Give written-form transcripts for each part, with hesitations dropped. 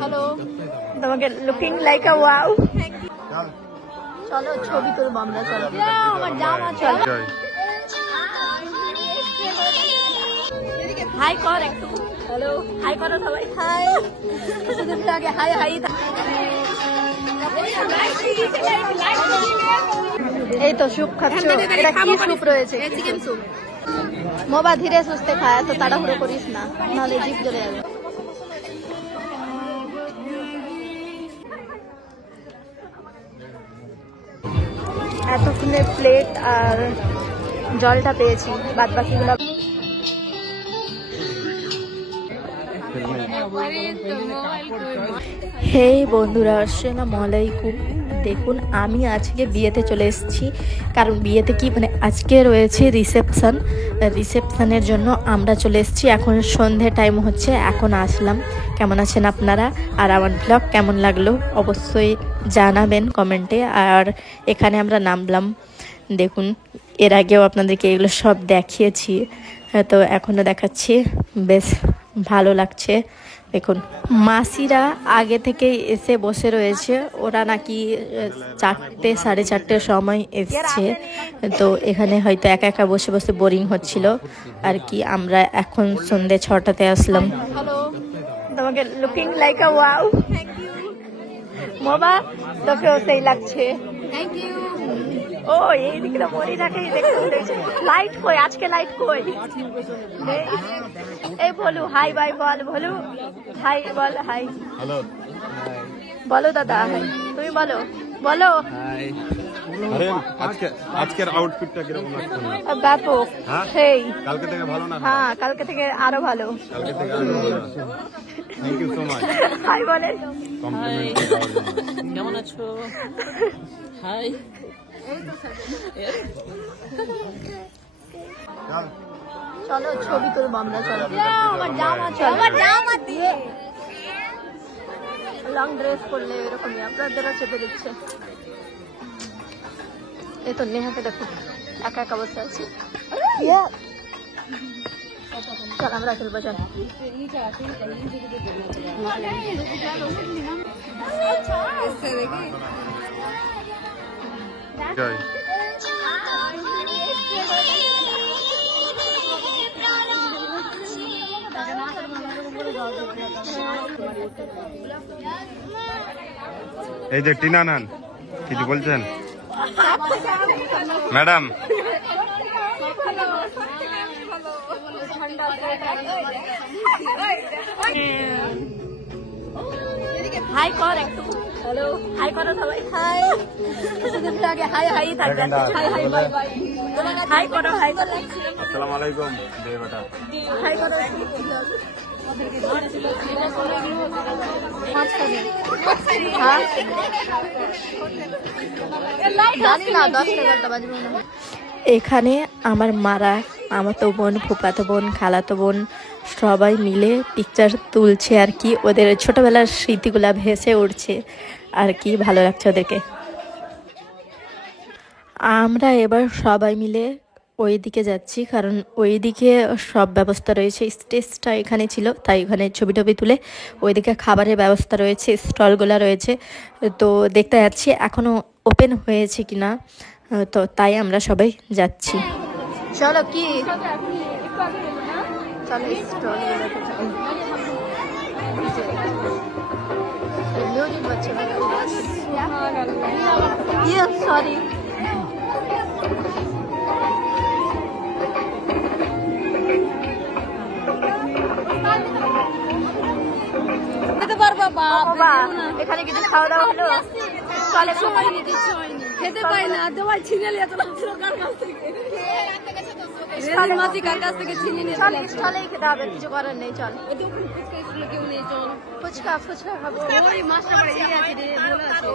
Hello, তোমাকে looking like a wow. চলো ছবি তুলবো আমরা। চলো আমার জামা চলো। হাই কর একটু। হ্যালো, হাই করো সবাই। হাই। কিছুদিন আগে হাই হাই। এই তো স্যুপ খাচ্ছ। এটা কি স্যুপ রয়েছে? Chicken soup. মোবা ধীরে সুস্থে খায়, এত তাড়াহুড়ো করিস না, নাহলে জিভ জ্বলে যাবে। এতক্ষণে প্লেট আর জলটা পেয়েছি, বাদ বাকিগুলো হেই বন্ধুরা, আসসালামু আলাইকুম। দেখুন আমি আজকে বিয়েতে চলে এসেছি, কারণ বিয়েতে কি মানে আজকে রয়েছে রিসেপশনের জন্য আমরা চলে এসেছি। এখন সন্ধে টাইম হচ্ছে, এখন আসলাম। কেমন আছেন আপনারা, আর আমার ব্লগ কেমন লাগলো অবশ্যই জানাবেন কমেন্টে। আর এখানে আমরা নামলাম, দেখুন এর আগেও আপনাদেরকে এগুলো সব দেখিয়েছি, তো এখনও দেখাচ্ছি। বেশ ভালো লাগছে। দেখুন মাসিরা আগে থেকেই এসে বসে রয়েছে, ওরা নাকি 4টে 4:30 সময় এসছে, তো এখানে হয়তো একা একা বসে বসে বোরিং হচ্ছিল আর কি। আমরা এখন সন্ধ্যে 6টাতে আসলাম। হ্যালো, তোমাকে looking like a wow. Thank you. মোবা তোকেও সেই লাগছে। Thank you. ও এই দিকে মরি রাখে দেখতে। লাইট কই আজকে, লাইট কই? এই বলু high by ball, Balu high ball. Hi hello, বলো দাদা, হাই তুমি বলো। বলো হাই। আরে আজকের আউটফিটটা কিরকম লাগছে? ব্যাপক। হ্যাঁ? সেই কালকে থেকে ভালো না? হ্যাঁ, কালকে থেকে আরো ভালো। কালকে থেকে আরো ভালো। Thank you so much. Hi বলেন। কমপ্লিমেন্ট দেওয়ার জন্য। কেমন আছো? হাই। চলো ছবি তুলবো আমরা। চলো আমার জামা চলো। আমার জামা দিয়ে লং ড্রেস পরলে এরকমই আপনাদেরও চেপে দিচ্ছে। এই তো নেহাকে দেখো একা একা বসে আছে। চল আমরা খেলবো। চল জয়। এই যে টিনা নান কিছু বলছেন ম্যাডাম? হাই কর একটু। হ্যালো, হাই করো সবাই। হাই। কিছুদিন আগে হাই হাই থাকবে। Hi hi bye bye. Hi করো, হাই করো। আসসালামু আলাইকুম। দে বেটা হাই করো। হ্যাঁ জানি না, 10-11টা বাজবে মনে হয়। এখানে আমার মারা, আমাতো বোন, ফুফাতো বোন, খালাতো বোন সবাই মিলে পিকচার তুলছে আর কি। ওদের ছোটবেলার স্মৃতিগুলা ভেসে উঠছে আর কি, ভালো লাগছে ওদেরকে। আমরা এবার সবাই মিলে ওই দিকে যাচ্ছি, কারণ ওই দিকে সব ব্যবস্থা রয়েছে। স্টেজটা এখানে ছিল, তাই ওখানে ছবি টবি তুলে ওইদিকে খাবারের ব্যবস্থা রয়েছে, স্টলগুলো রয়েছে, তো দেখতে যাচ্ছি এখনও ওপেন হয়েছে কি না, তো তাই আমরা সবাই যাচ্ছি। চলো কি চলো স্টল সরি। এখানে কিছু খাওয়া দাওয়া হলো? চলে খেতে পাই না, দেওয়াই ছিনে নিয়ে চলে আসলো কার কাছ থেকে ছিনে নিয়ে চলে আসলো। চলেই খেতে হবে, কিছু করার নেই। চল কেউ নেই, চল ফুচকা খাবো। ওই মাছটা পরে এই আছে রে, বলে আছে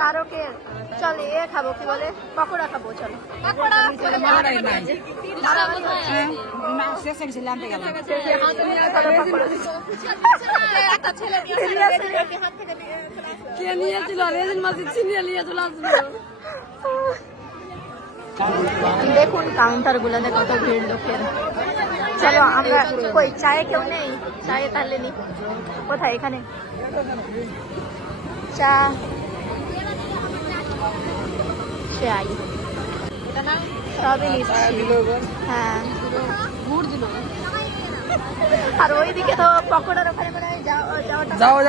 তারকের। চল খাবো, কি বলে পকোড়া খাবো। চলো কে নিয়েছিল রেজিন মাছ ছিনিয়ে নিয়ে চলে আসলো। দেখুন কাউন্টার গুলাতে কত ভিড় লোকের। চলো আমরা কই চায়ে কেউ নেই, চায়ে তাহলে নি কোথায়, এখানে চা চাই সবই নিচ্ছি। হ্যাঁ আর ওইদিকে তো পকোড়ার ওখানে মানে যাওয়া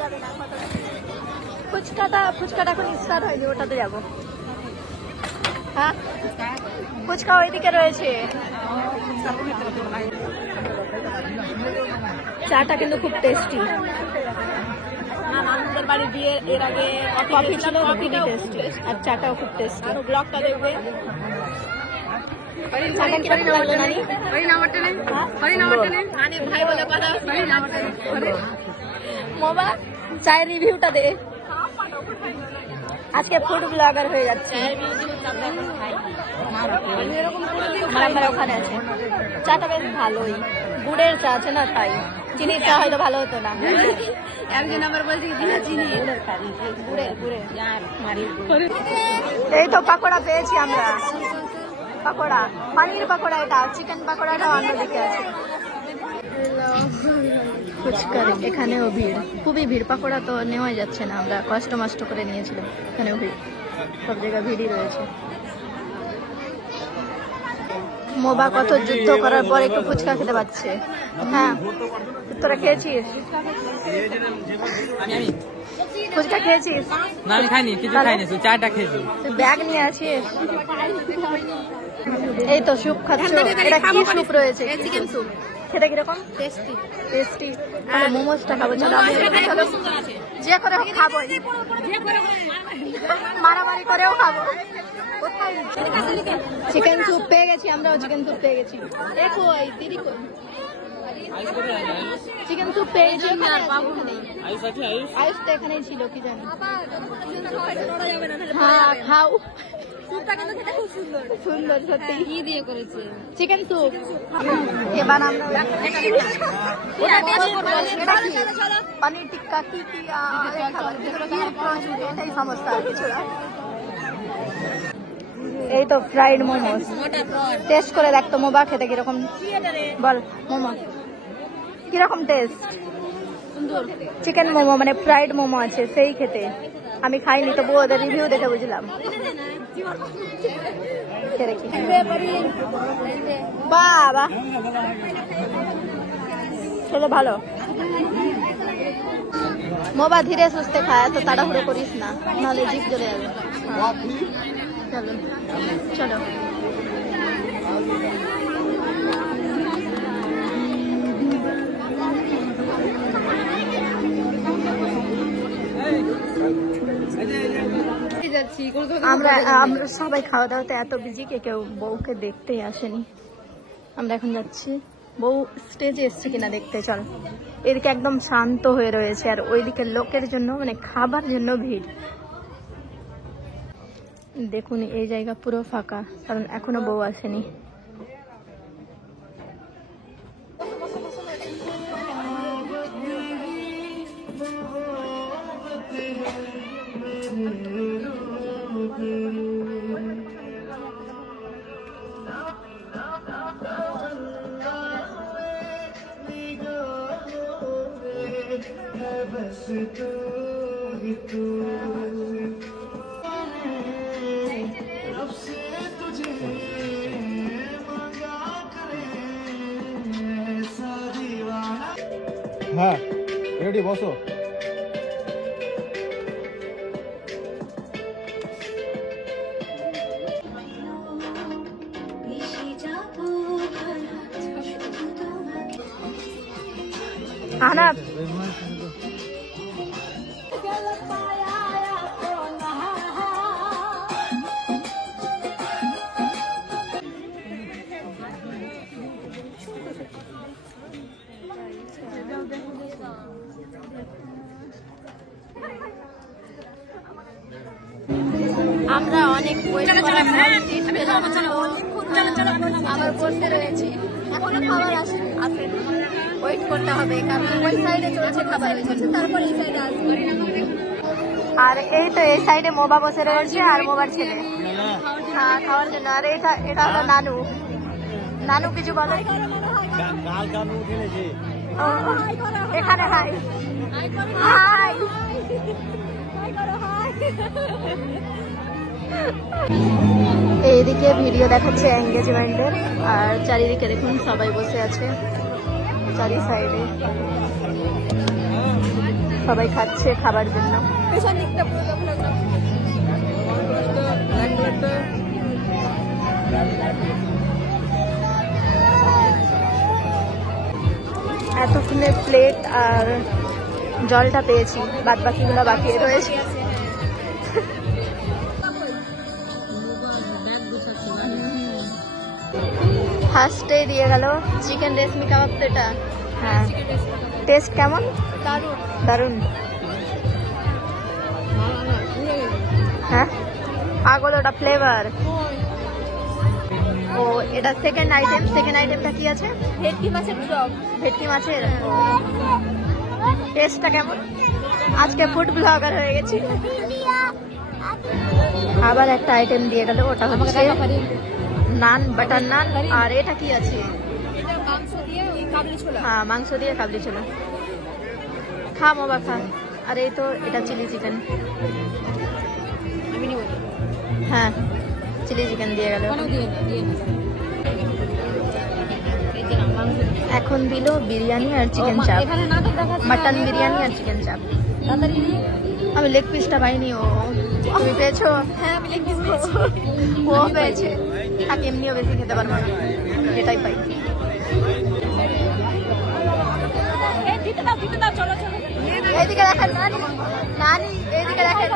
যাবে না ফুচকাটা এখন স্টার্ট হয়নি, ওটাতে যাবো। হ্যাঁ ফুচকা ওইদিকে রয়েছে। চাটা কিন্তু খুব টেস্টি। আমাদের বাড়ি দিয়ে এর আগে কফি ছিল, কফি টেস্টি আর চাটাও খুব টেস্টি। ব্লগটা দেখবে। মোবা চায়ের রিভিউটা দে, আজকে ফুড ব্লগার হয়ে যাচ্ছে। ওখানে আছে চাটা বেশ ভালোই, গুড়ের চা আছে না তাই, চিনির চা হয়তো ভালো হতো না। একজন আমার বলছে চিনি এই তো পাকোড়া পেয়েছি আমরা, পাকোড়া পানির পাকোড়া, এটা চিকেন পাকোড়াটা অন্যদিকে আছে। ফুচকার এখানেও ভিড়, খুবই ভিড়, পাকোড়া তো নেওয়াই যাচ্ছে না, আমরা কষ্ট মষ্ট করে নিয়েছিলাম। এখানেও ভিড়, সব জায়গায় ভিড়ই রয়েছে। মোবা কত যুদ্ধ করার পর একটু ফুচকা খেতে পাচ্ছে। হ্যাঁ তোরা খেয়েছিস ফুচকা? খেয়েছিস? না আমি খাইনি, কিছু খাইনি, চাটা খেয়েছি। ব্যাগ নিয়ে আছিস? এই তো স্যুপ খাচ্ছ, এটা কি স্যুপ রয়েছে? Chicken soup. খেতে কিরকম? Tasty tasty. তাহলে মোমোসটা খাবো, চলো যে করে খাবো, মারামারি করেও খাবো। চিকেন স্যুপ পেয়ে গেছি, আমরাও চিকেন স্যুপ পেয়ে গেছি। দেখো এই দিদি কই চিকেন স্যুপ পেয়েছি। আয়ুষ তো এখানেই ছিল, কি জানি। হ্যাঁ খাও, সুন্দর সত্যি। কি দিয়ে করেছে? Chicken soup. এবার আমরা পনির টিক্কা কি কি এটাই সমস্যা, কিছু না। এই তো ফ্রাইড মোমোস, টেস্ট করে দেখতো মোবা, খেতে কিরকম বল। মোমো কিরকম টেস্ট? চিকেন মোমো মানে ফ্রাইড মোমো আছে সেই খেতে। আমি খাইনি, তবুও ওদের রিভিউ দেখে বুঝলাম। বাবা খেলে ভালো। মোবা ধীরে সুস্থে খায়, তো তাড়াহুড়ো করিস না, নাহলে জিভ জ্বলে যাবে। চলো চলো আমরা সবাই খাওয়া দাওয়াতে এত বিজি, কেউ বউকে দেখতেই আসেনি। আমরা এখন যাচ্ছি, বউ স্টেজে এসছে কিনা দেখতে। চল, এদিকে একদম শান্ত হয়ে রয়েছে, আর ওইদিকে লোকের জন্য মানে খাবার জন্য ভিড়। দেখুন এই জায়গা পুরো ফাঁকা, কারণ এখনো বউ আসেনি। হ্যাঁ রেডি, বসো। আনাপ আমরা অনেক আবার বসে রয়েছি, এখনো খাবার আসে ওয়েট করতে হবে, কারণ ওই সাইডে চলছে খাবার, তারপর এই সাইডে আসবে। আর এই তো এই সাইডে মোবা বসে রয়েছে আর মোবার ছেলে খাওয়ার জন্য। আর এটা হলো নানু, নানু কিছু বলো। ও, এখানে হাই হাই। এইদিকে ভিডিও দেখাচ্ছে এঙ্গেজমেন্টের, আর চারিদিকে দেখুন সবাই বসে আছে, চারি সাইডে সবাই খাচ্ছে খাবার জন্য। এতক্ষণে প্লেট আর জলটা পেয়েছি, বাদ বাকিগুলো বাকি রয়েছে। ফার্স্টে দিয়ে গেল চিকেন রেশমি কাবাব। তো এটা হ্যাঁ, টেস্ট কেমন? দারুণ দারুণ। হ্যাঁ পাগল, ওটা ফ্লেভার। ও এটা সেকেন্ড আইটেম। সেকেন্ড আইটেমটা কি আছে? ভেটকি মাছের চপ। ভেটকি মাছের। টেস্টটা কেমন? আজকে ফুড ব্লগার হয়ে গেছি। আবার একটা আইটেম দিয়ে গেল, ওটা হচ্ছে নান, বাটার নান। আর এটা কি আছে? হ্যাঁ মাংস দিয়ে কাবলি ছোলা। খা মোবা খা। আর এই তো এটা চিলি চিকেন। হ্যাঁ চিলি চিকেন দিয়ে গেল। এখন দিল বিরিয়ানি আর চিকেন চাপ, মাটন বিরিয়ানি আর চিকেন চাপ। আমি লেগ পিসটা পাইনি। ও তুমি পেয়েছো? হ্যাঁ আমি লেগ পিস পেয়েছি। ও পেয়েছে। আর এমনিও বেশি খেতে পারবো না, এটাই পাই। এইদিকে দেখেন নানি, নানি এইদিকে দেখেন।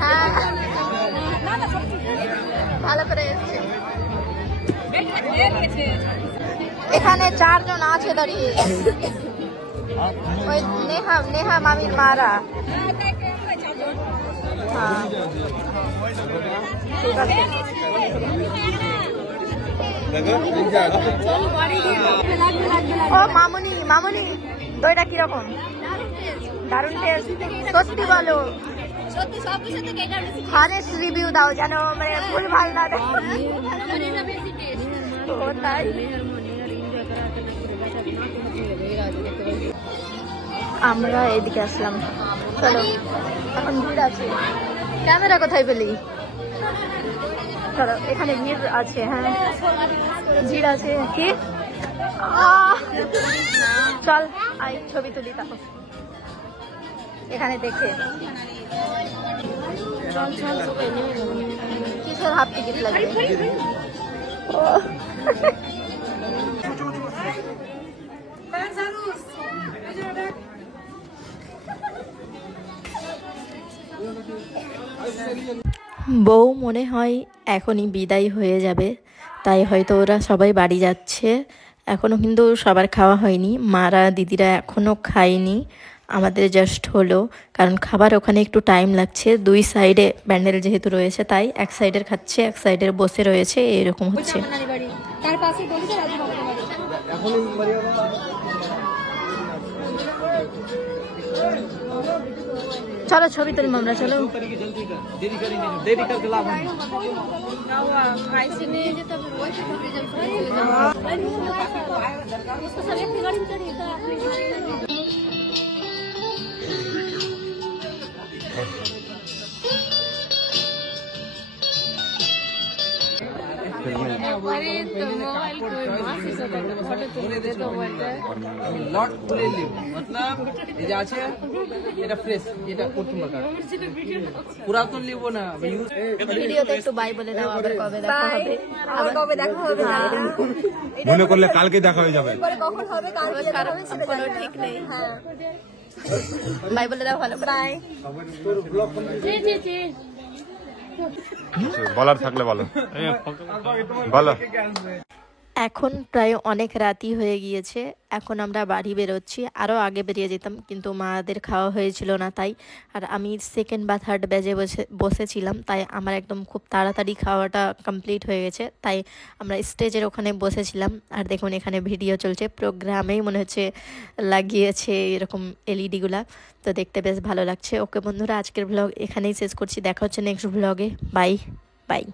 হ্যাঁ ভালো করে এসছে। এখানে 4 জন আছে দাঁড়িয়ে। ওই নেহা, নেহা মামির মারা। হ্যাঁ ঠিক আছে। ও মামুনি, মামুনি দইটা কিরকম? দারুণ টেস্ট। সত্যি বলো, সত্যি সব কিছু থেকে এটা বেশি হানেস্ট রিভিউ দাও, যেন মানে ভুল ভাল না দেয়। আমার এটা বেশি টেস্ট। ও তাই। আমরা এদিকে আসলাম, চলো এখন ভিড় আছে। ক্যামেরা কোথায় পেলি? চলো এখানে ভিড় আছে। হ্যাঁ ভিড় আছে। কি চল আই ছবি তুলি তখন এখানে দেখে। কিসের হাফ টিকিট লাগবে? বউ মনে হয় এখনই বিদায় হয়ে যাবে, তাই হয়তো ওরা সবাই বাড়ি যাচ্ছে। এখনও কিন্তু সবার খাওয়া হয়নি, মারা দিদিরা এখনও খায়নি, আমাদের জাস্ট হলো। কারণ খাবার ওখানে একটু টাইম লাগছে, 2 সাইডে ব্যান্ডেল যেহেতু রয়েছে, তাই এক সাইডের খাচ্ছে, এক সাইডের বসে রয়েছে, এরকম হচ্ছে। তার পাশে বলছে রাজু বাবার বাড়ি। চলো ছবি তুলবো আমরা, চলো। देरी करके लाभ है। ऐसे नहीं जेता वही तो रिजल्ट उसको सब एक गाड़ी में चढ़ेगा। अरे तो मोबाइल कोई मासी से फोटो तुले दे दो बोलते लॉट खुले लिव मतलब এই যে আছে এটা ফ্রেশ, এটা প্রথম কার্ড পুরাতন লিভ না ইউজ। ভিডিওতে একটু বাই বলে দাও, আবার কবে দেখা হবে? আবার কবে দেখা হবে না মনে করলে কালকে দেখা হয়ে যাবে। কখন হবে কালকে দেখা হবে সেটা কোনো ঠিক নেই। হ্যাঁ বাই বলে দাও, ভালো বাই। জি জি জি বলার থাকলে বলো, বলো। এখন প্রায় অনেক রাতই হয়ে গিয়েছে। এখন আমরা বাড়ি বেরোচ্ছি, আরও আগে বেরিয়ে যেতাম কিন্তু মাদের খাওয়া হয়েছিল না তাই। আর আমি সেকেন্ড বা থার্ড ব্যাচে বসেছিলাম, তাই আমার একদম খুব তাড়াতাড়ি খাওয়াটা কমপ্লিট হয়ে গেছে। তাই আমরা স্টেজের ওখানে বসেছিলাম। আর দেখুন এখানে ভিডিও চলছে, প্রোগ্রামেই মনে হচ্ছে লাগিয়েছে এরকম এলইডিগুলা, তো দেখতে বেশ ভালো লাগছে। ওকে বন্ধুরা, আজকের ব্লগ এখানেই শেষ করছি, দেখা হচ্ছে নেক্সট ব্লগে। Bye bye.